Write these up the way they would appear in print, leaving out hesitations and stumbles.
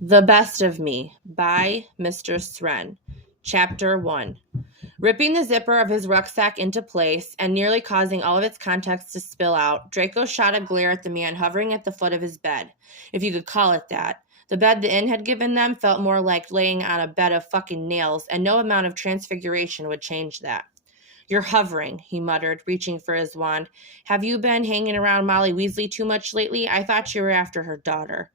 The Best of Me by Mr. Sren. Chapter 1. Ripping the zipper of his rucksack into place and nearly causing all of its contents to spill out, Draco shot a glare at the man hovering at the foot of his bed, if you could call it that. The bed the inn had given them felt more like laying on a bed of fucking nails, and no amount of transfiguration would change that. You're hovering, he muttered, reaching for his wand. Have you been hanging around Molly Weasley too much lately? I thought you were after her daughter.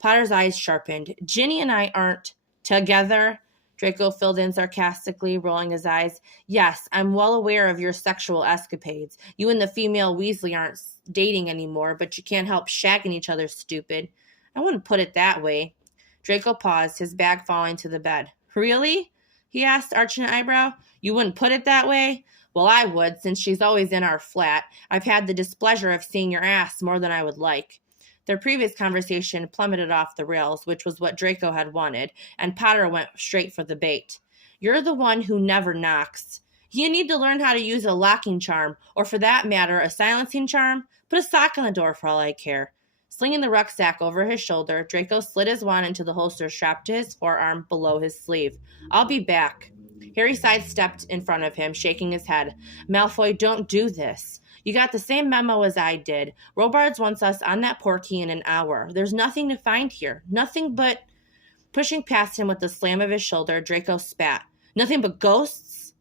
Potter's eyes sharpened. Ginny and I aren't together, Draco filled in sarcastically, rolling his eyes. Yes, I'm well aware of your sexual escapades. You and the female Weasley aren't dating anymore, but you can't help shagging each other, stupid. I wouldn't put it that way. Draco paused, his bag falling to the bed. Really? He asked, arching an eyebrow. You wouldn't put it that way? Well, I would, since she's always in our flat. I've had the displeasure of seeing your ass more than I would like. Their previous conversation plummeted off the rails, which was what Draco had wanted, and Potter went straight for the bait. You're the one who never knocks. You need to learn how to use a locking charm, or for that matter, a silencing charm. Put a sock on the door for all I care. Slinging the rucksack over his shoulder, Draco slid his wand into the holster strapped to his forearm below his sleeve. I'll be back. Harry sidestepped in front of him, shaking his head. Malfoy, don't do this. You got the same memo as I did. Robards wants us on that portkey in an hour. There's nothing to find here. Nothing but... Pushing past him with the slam of his shoulder, Draco spat. Nothing but ghosts?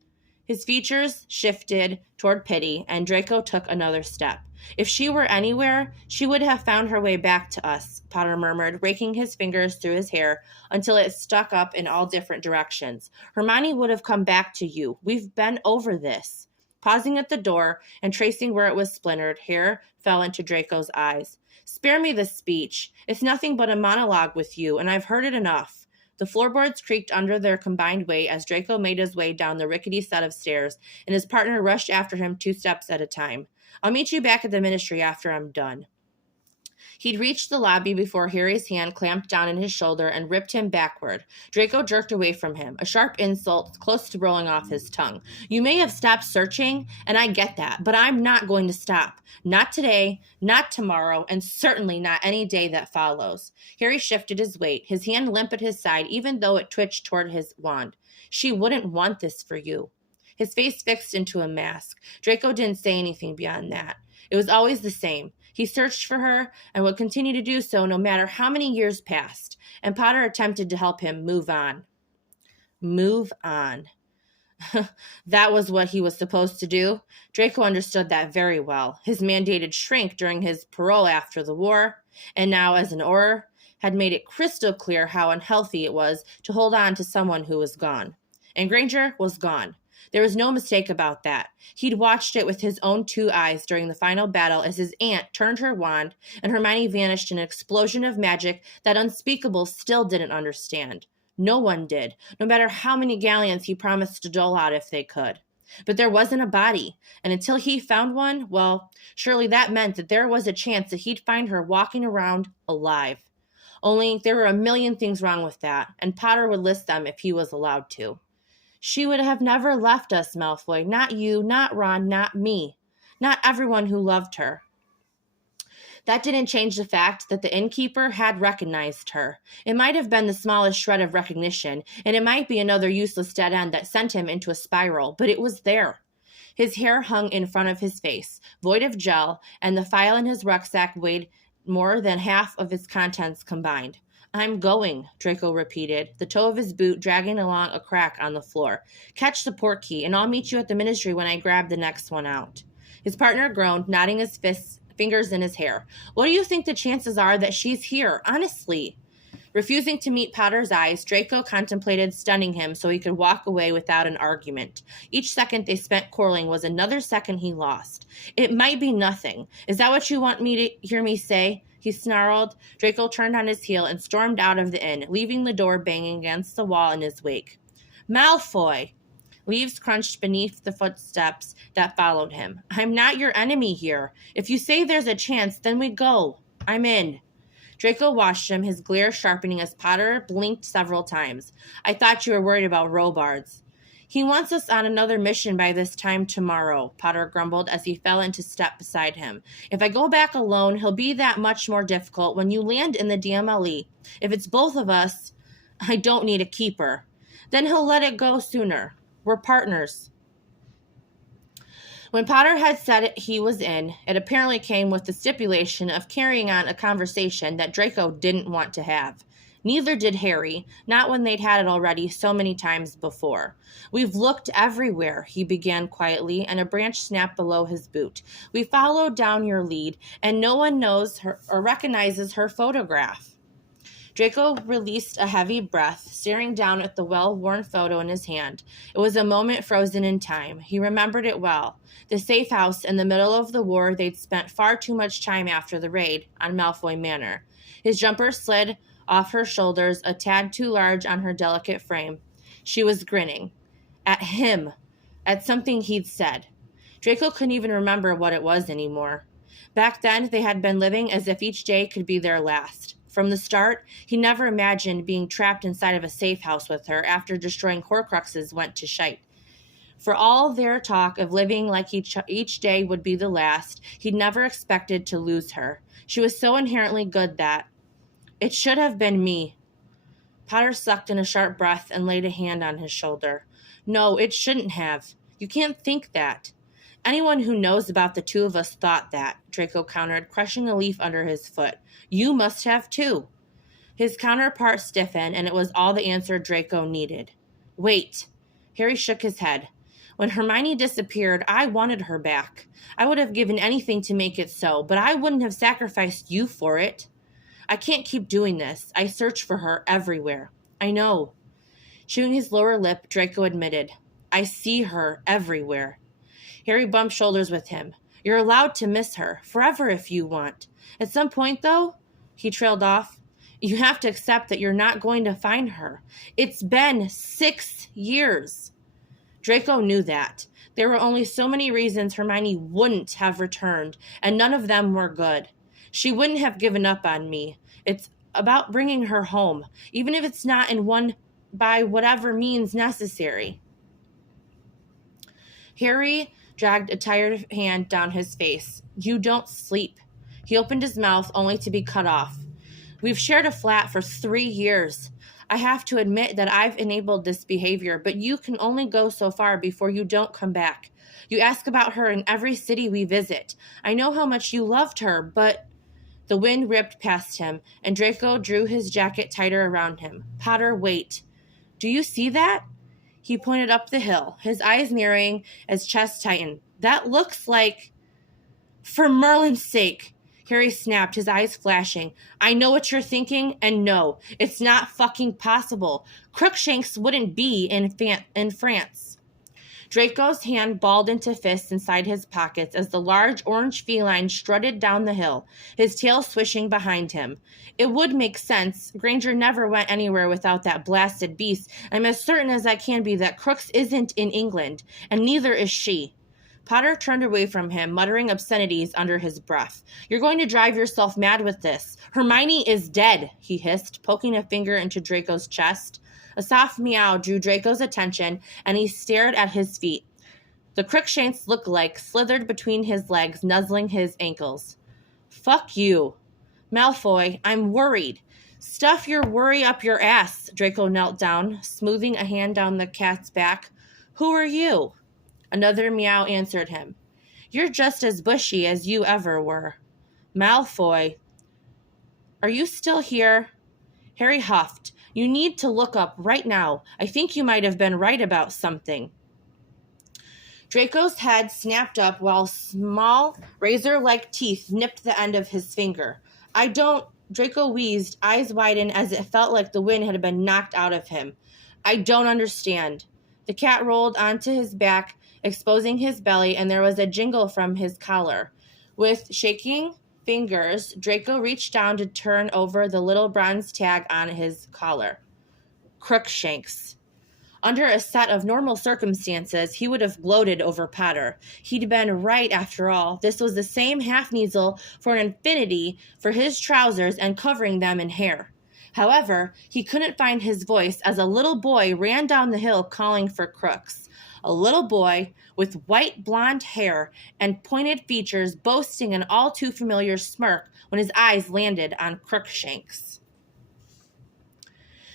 His features shifted toward pity, and Draco took another step. If she were anywhere, she would have found her way back to us, Potter murmured, raking his fingers through his hair until it stuck up in all different directions. Hermione would have come back to you. We've been over this. Pausing at the door and tracing where it was splintered, hair fell into Draco's eyes. Spare me the speech. It's nothing but a monologue with you, and I've heard it enough. The floorboards creaked under their combined weight as Draco made his way down the rickety set of stairs, and his partner rushed after him 2 steps at a time. I'll meet you back at the ministry after I'm done. He'd reached the lobby before Harry's hand clamped down on his shoulder and ripped him backward. Draco jerked away from him, a sharp insult close to rolling off his tongue. You may have stopped searching, and I get that, but I'm not going to stop. Not today, not tomorrow, and certainly not any day that follows. Harry shifted his weight, his hand limp at his side, even though it twitched toward his wand. She wouldn't want this for you. His face fixed into a mask. Draco didn't say anything beyond that. It was always the same. He searched for her and would continue to do so no matter how many years passed, and Potter attempted to help him move on. Move on. That was what he was supposed to do. Draco understood that very well. His mandated shrink during his parole after the war, and now as an Auror, had made it crystal clear how unhealthy it was to hold on to someone who was gone. And Granger was gone. There was no mistake about that. He'd watched it with his own 2 eyes during the final battle as his aunt turned her wand and Hermione vanished in an explosion of magic that Unspeakable still didn't understand. No one did, no matter how many galleons he promised to dole out if they could. But there wasn't a body, and until he found one, well, surely that meant that there was a chance that he'd find her walking around alive. Only there were a million things wrong with that, and Potter would list them if he was allowed to. She would have never left us, Malfoy. Not you, not Ron, not me. Not everyone who loved her. That didn't change the fact that the innkeeper had recognized her. It might have been the smallest shred of recognition, and it might be another useless dead end that sent him into a spiral, but it was there. His hair hung in front of his face, void of gel, and the file in his rucksack weighed more than half of its contents combined. I'm going, Draco repeated, the toe of his boot dragging along a crack on the floor. Catch the portkey, and I'll meet you at the ministry when I grab the next one out. His partner groaned, nodding his fingers in his hair. What do you think the chances are that she's here, honestly? Refusing to meet Potter's eyes, Draco contemplated stunning him so he could walk away without an argument. Each second they spent quarreling was another second he lost. It might be nothing. Is that what you want me to hear me say? He snarled. Draco turned on his heel and stormed out of the inn, leaving the door banging against the wall in his wake. Malfoy! Leaves crunched beneath the footsteps that followed him. I'm not your enemy here. If you say there's a chance, then we go. I'm in. Draco watched him, his glare sharpening as Potter blinked several times. I thought you were worried about Robards. He wants us on another mission by this time tomorrow, Potter grumbled as he fell into step beside him. If I go back alone, he'll be that much more difficult when you land in the DMLE. If it's both of us, I don't need a keeper. Then he'll let it go sooner. We're partners. When Potter had said he was in, it apparently came with the stipulation of carrying on a conversation that Draco didn't want to have. Neither did Harry, not when they'd had it already so many times before. We've looked everywhere, he began quietly, and a branch snapped below his boot. We followed down your lead, and no one knows her or recognizes her photograph. Draco released a heavy breath, staring down at the well-worn photo in his hand. It was a moment frozen in time. He remembered it well. The safe house in the middle of the war they'd spent far too much time after the raid on Malfoy Manor. His jumper slid off her shoulders, a tad too large on her delicate frame. She was grinning. At him. At something he'd said. Draco couldn't even remember what it was anymore. Back then, they had been living as if each day could be their last. From the start, he never imagined being trapped inside of a safe house with her after destroying Horcruxes went to shite. For all their talk of living like each day would be the last, he'd never expected to lose her. She was so inherently good that it should have been me. Potter sucked in a sharp breath and laid a hand on his shoulder. No, it shouldn't have. You can't think that. Anyone who knows about the two of us thought that, Draco countered, crushing a leaf under his foot. You must have too. His counterpart stiffened, and it was all the answer Draco needed. Wait. Harry shook his head. When Hermione disappeared, I wanted her back. I would have given anything to make it so, but I wouldn't have sacrificed you for it. I can't keep doing this. I search for her everywhere. I know. Chewing his lower lip, Draco admitted, I see her everywhere. Harry bumped shoulders with him. You're allowed to miss her, forever if you want. At some point, though, he trailed off, you have to accept that you're not going to find her. It's been 6 years. Draco knew that. There were only so many reasons Hermione wouldn't have returned, and none of them were good. She wouldn't have given up on me. It's about bringing her home, even if it's not by whatever means necessary. Harry dragged a tired hand down his face. You don't sleep. He opened his mouth only to be cut off. We've shared a flat for 3 years. I have to admit that I've enabled this behavior, but you can only go so far before you don't come back. You ask about her in every city we visit. I know how much you loved her, but... The wind ripped past him, and Draco drew his jacket tighter around him. Potter, wait. Do you see that? He pointed up the hill, his eyes narrowing as chest tightened. That looks like... For Merlin's sake! Harry snapped, his eyes flashing. I know what you're thinking, and no, it's not fucking possible. Crookshanks wouldn't be in France. Draco's hand balled into fists inside his pockets as the large orange feline strutted down the hill, his tail swishing behind him. It would make sense. Granger never went anywhere without that blasted beast. I'm as certain as I can be that Crooks isn't in England, and neither is she. Potter turned away from him, muttering obscenities under his breath. You're going to drive yourself mad with this. Hermione is dead, he hissed, poking a finger into Draco's chest. A soft meow drew Draco's attention, and he stared at his feet. The Crookshanks look-alike slithered between his legs, nuzzling his ankles. Fuck you. Malfoy, I'm worried. Stuff your worry up your ass, Draco knelt down, smoothing a hand down the cat's back. Who are you? Another meow answered him. You're just as bushy as you ever were. Malfoy. Are you still here? Harry huffed. You need to look up right now. I think you might have been right about something. Draco's head snapped up while small, razor-like teeth nipped the end of his finger. Draco wheezed, eyes widened as it felt like the wind had been knocked out of him. I don't understand. The cat rolled onto his back, exposing his belly, and there was a jingle from his collar. With shaking fingers, Draco reached down to turn over the little bronze tag on his collar. Crookshanks. Under a set of normal circumstances, he would have gloated over Potter. He'd been right after all. This was the same half Kneazle for an infinity for his trousers and covering them in hair. However, he couldn't find his voice as a little boy ran down the hill calling for Crooks. A little boy with white blonde hair and pointed features, boasting an all too familiar smirk when his eyes landed on Crookshanks.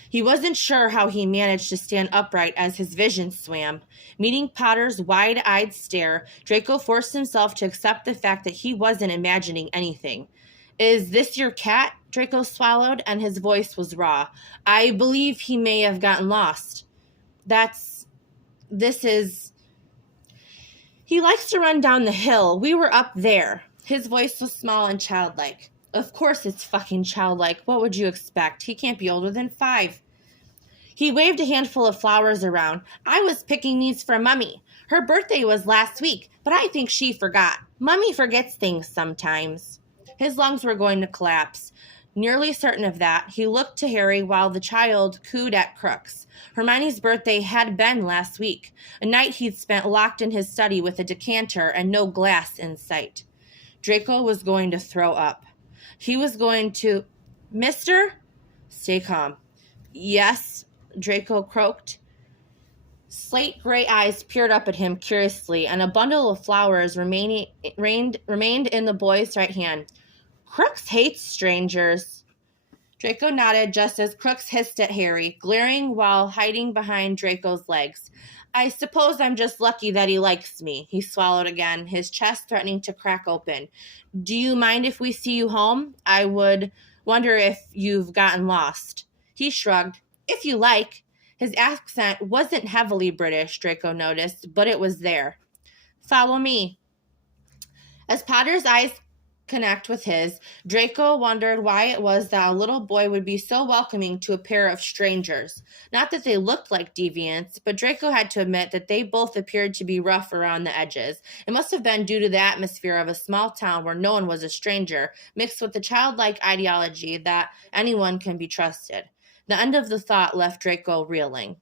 He wasn't sure how he managed to stand upright as his vision swam. Meeting Potter's wide-eyed stare, Draco forced himself to accept the fact that he wasn't imagining anything. "Is this your cat?" Draco swallowed, and his voice was raw. "I believe he may have gotten lost." He likes to run down the hill. We were up there." His voice was small and childlike. "Of course it's fucking childlike. What would you expect? He can't be older than 5. He waved a handful of flowers around. "I was picking these for Mummy. Her birthday was last week, but I think she forgot. Mummy forgets things sometimes." His lungs were going to collapse. Nearly certain of that, he looked to Harry while the child cooed at Crooks. Hermione's birthday had been last week, a night he'd spent locked in his study with a decanter and no glass in sight. Draco was going to throw up. He was going to... "Mister?" "Stay calm." "Yes," Draco croaked. Slate gray eyes peered up at him curiously, and a bundle of flowers remained in the boy's right hand. "Crooks hates strangers." Draco nodded just as Crooks hissed at Harry, glaring while hiding behind Draco's legs. "I suppose I'm just lucky that he likes me." He swallowed again, his chest threatening to crack open. "Do you mind if we see you home? I would wonder if you've gotten lost." He shrugged. "If you like." His accent wasn't heavily British, Draco noticed, but it was there. "Follow me." As Potter's eyes connect with his, Draco wondered why it was that a little boy would be so welcoming to a pair of strangers. Not that they looked like deviants, but Draco had to admit that they both appeared to be rough around the edges. It must have been due to the atmosphere of a small town where no one was a stranger, mixed with the childlike ideology that anyone can be trusted. The end of the thought left Draco reeling.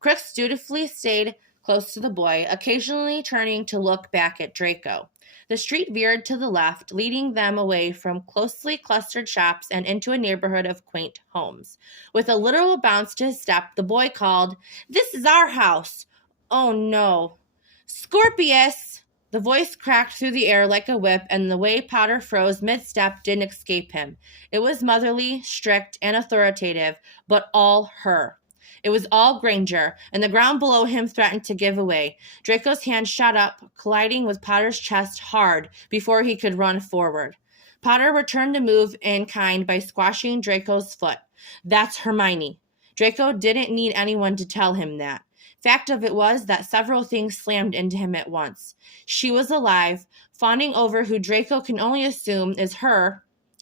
Crooks dutifully stayed close to the boy, occasionally turning to look back at Draco. The street veered to the left, leading them away from closely clustered shops and into a neighborhood of quaint homes. With a literal bounce to his step, the boy called, "This is our house." "Oh no." "Scorpius!" The voice cracked through the air like a whip, and the way Potter froze mid-step didn't escape him. It was motherly, strict, and authoritative, but all her. It was all Granger, and the ground below him threatened to give away. Draco's hand shot up, colliding with Potter's chest hard before he could run forward. Potter returned the move in kind by squashing Draco's foot. "That's Hermione." Draco didn't need anyone to tell him that. Fact of it was that several things slammed into him at once. She was alive, fawning over who Draco can only assume is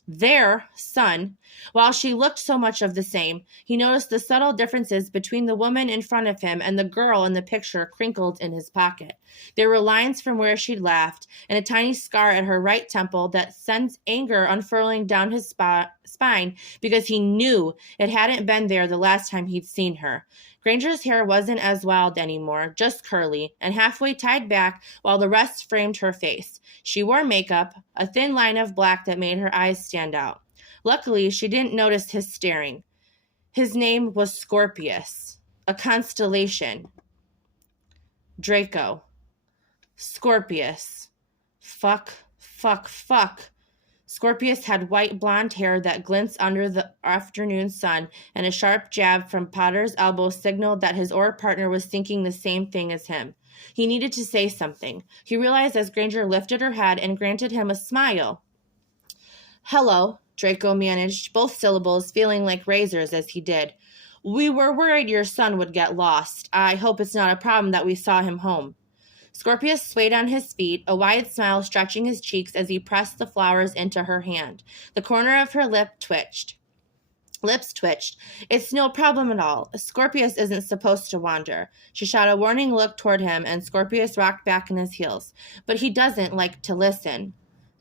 their son. While she looked so much of the same, he noticed the subtle differences between the woman in front of him and the girl in the picture crinkled in his pocket. There were lines from where she'd laughed, and a tiny scar at her right temple that sent anger unfurling down his spine because he knew it hadn't been there the last time he'd seen her. Granger's hair wasn't as wild anymore, just curly, and halfway tied back while the rest framed her face. She wore makeup, a thin line of black that made her eyes stand out. Luckily, she didn't notice his staring. His name was Scorpius, a constellation. Draco. Scorpius. Fuck. Scorpius had white blonde hair that glints under the afternoon sun, and a sharp jab from Potter's elbow signaled that his oar partner was thinking the same thing as him. He needed to say something. He realized as Granger lifted her head and granted him a smile. "Hello," Draco managed, both syllables feeling like razors as he did. "We were worried your son would get lost. I hope it's not a problem that we saw him home." Scorpius swayed on his feet, a wide smile stretching his cheeks as he pressed the flowers into her hand. The corner of her lips twitched. "It's no problem at all. Scorpius isn't supposed to wander." She shot a warning look toward him, and Scorpius rocked back in his heels. "But he doesn't like to listen."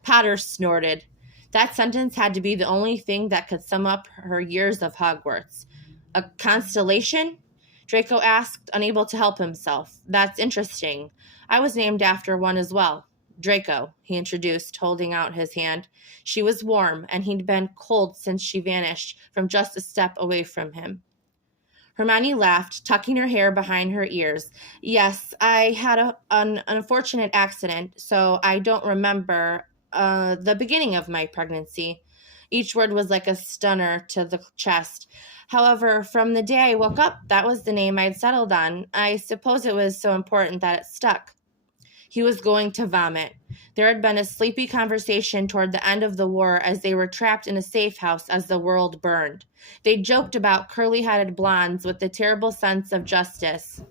Potter snorted. That sentence had to be the only thing that could sum up her years of Hogwarts. "A constellation?" Draco asked, unable to help himself. "That's interesting. I was named after one as well." Draco, he introduced, holding out his hand. She was warm, and he'd been cold since she vanished from just a step away from him. Hermione laughed, tucking her hair behind her ears. Yes, I had an unfortunate accident, so I don't remember the beginning of my pregnancy. Each word was like a stunner to the chest. However, from the day I woke up, that was the name I'd settled on. I suppose it was so important that it stuck. He was going to vomit. There had been a sleepy conversation toward the end of the war as they were trapped in a safe house as the world burned. They joked about curly-headed blondes with the terrible sense of justice.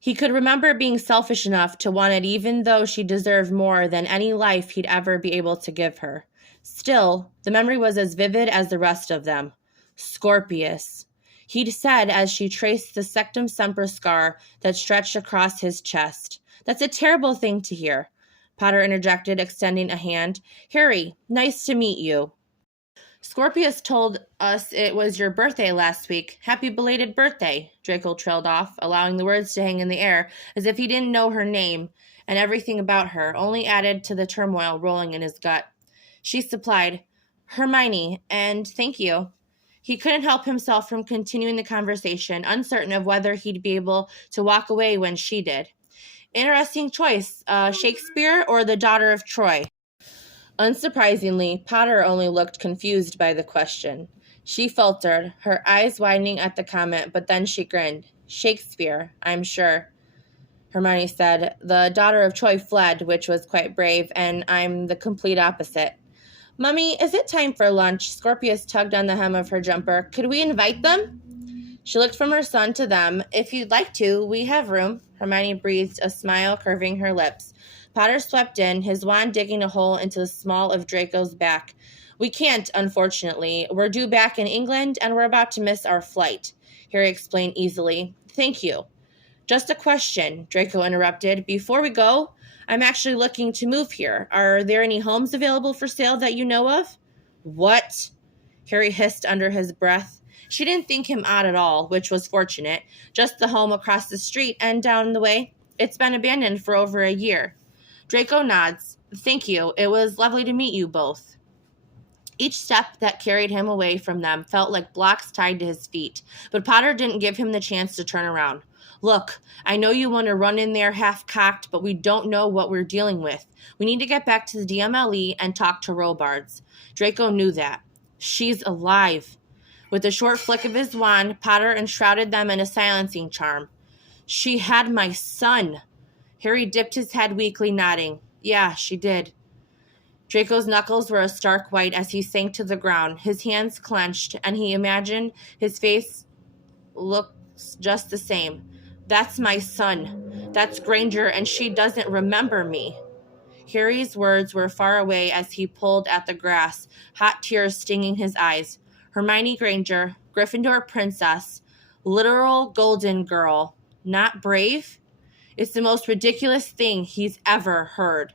He could remember being selfish enough to want it even though she deserved more than any life he'd ever be able to give her. Still, the memory was as vivid as the rest of them. Scorpius, he'd said as she traced the Sectum Sempra scar that stretched across his chest. That's a terrible thing to hear, Potter interjected, extending a hand. Harry, nice to meet you. Scorpius told us it was your birthday last week. Happy belated birthday, Draco trailed off, allowing the words to hang in the air as if he didn't know her name, and everything about her only added to the turmoil rolling in his gut. She supplied, Hermione, and thank you. He couldn't help himself from continuing the conversation, uncertain of whether he'd be able to walk away when she did. Interesting choice, Shakespeare or the daughter of Troy? Unsurprisingly, Potter only looked confused by the question. She faltered, her eyes widening at the comment, but then she grinned. Shakespeare, I'm sure. Hermione said, the daughter of Troy fled, which was quite brave, and I'm the complete opposite. Mummy, is it time for lunch? Scorpius tugged on the hem of her jumper. Could we invite them? She looked from her son to them. If you'd like to, we have room. Hermione breathed, a smile curving her lips. Potter swept in, his wand digging a hole into the small of Draco's back. We can't, unfortunately. We're due back in England, and we're about to miss our flight, Harry explained easily. Thank you. Just a question, Draco interrupted. Before we go, I'm actually looking to move here. Are there any homes available for sale that you know of? What? Harry hissed under his breath. She didn't think him odd at all, which was fortunate. Just the home across the street and down the way. It's been abandoned for over a year. Draco nods. Thank you. It was lovely to meet you both. Each step that carried him away from them felt like blocks tied to his feet, but Potter didn't give him the chance to turn around. Look, I know you want to run in there half-cocked, but we don't know what we're dealing with. We need to get back to the DMLE and talk to Robards. Draco knew that. She's alive. With a short flick of his wand, Potter enshrouded them in a silencing charm. She had my son. Harry dipped his head weakly, nodding. Yeah, she did. Draco's knuckles were a stark white as he sank to the ground, his hands clenched, and he imagined his face looks just the same. That's my son. That's Granger, and she doesn't remember me. Harry's words were far away as he pulled at the grass, hot tears stinging his eyes. Hermione Granger, Gryffindor princess, literal golden girl, not brave? It's the most ridiculous thing he's ever heard.